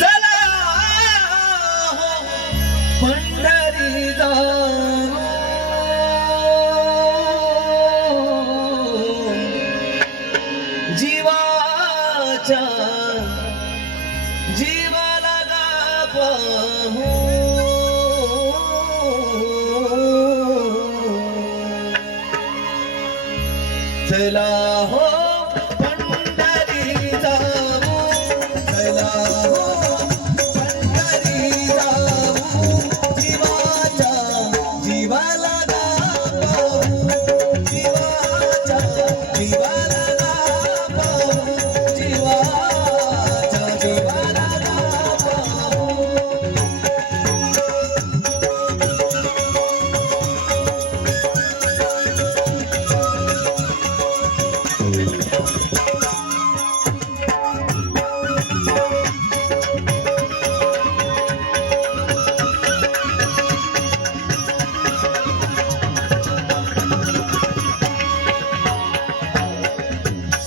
चला पंढरी जीवाच्या जीवाला पाहू चला हो पंढरी जाऊ चला हो पंढरी जाऊ जीवाच्या जीवाला पाहू जीवाच्या जीवाला पाहू जीवाच्या जीवाला पाहू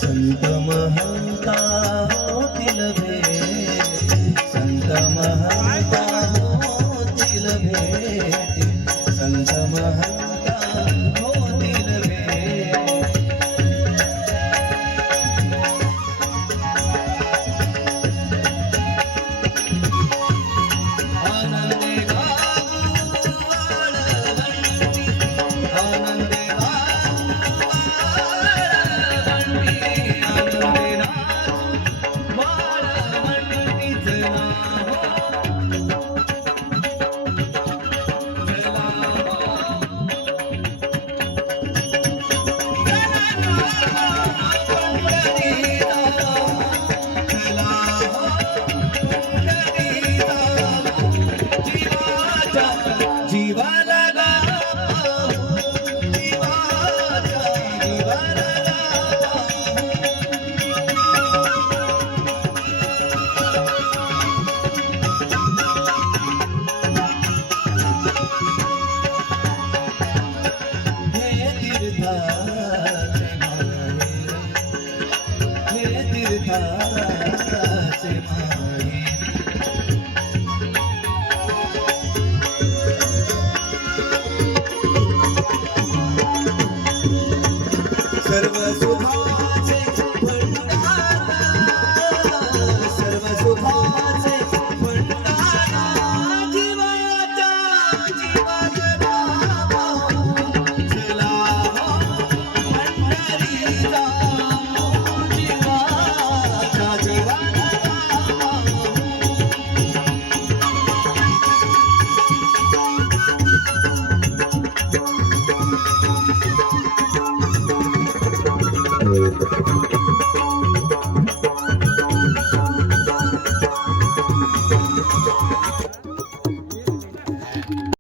संत महंता होतील भेट संत महंता होतील भेट संत महंता होतील भेट आनंदे गाऊ वाळवंटी आनंदे जीवाला हे तीर्थाचे